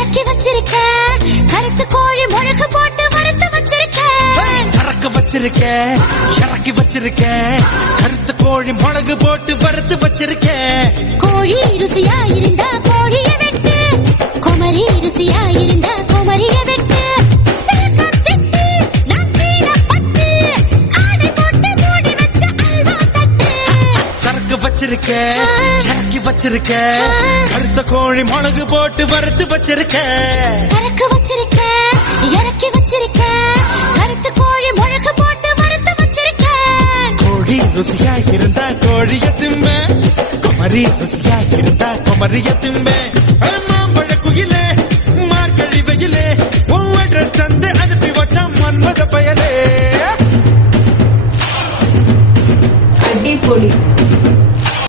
இறக்கி வச்சிருக்கேன் கருத்து கோழி முழுக்கு போட்டு வறுத்து வச்சிருக்கேன் சரக்கு வச்சிருக்கேன் இறக்கி வச்சிருக்கேன் கருத்து கோழி மிளகு போட்டு வறுத்து வச்சிருக்கேன் கோழி ருசியா இருந்தா கோழிய வெட்டு குமரி ருசியா இருந்தா குமரிய வெட்டு சரக்கு வச்சிருக்கேன் இறக்கி வச்சிருக்கேன் கருத்த கோழி மிளகு போட்டு வறுத்து வச்சிருக்கேன் சரக்கு வச்சிருக்கேன் இறக்கி வச்சிருக்கேன் கருத்து கோழி முழுக்கு போட்டு வறுத்து வச்சிருக்கேன் கோழி ருசியா இருந்தா கோழிய திம்ப குமரி ருசியா இருந்தா குமரிய திம்ப மாம்பழ குயிலே மார்கழி வெயிலே ஒவ்வொரு சந்தை அனுப்பி வச்சான் மன்மத பயலே அடிப்பொலி.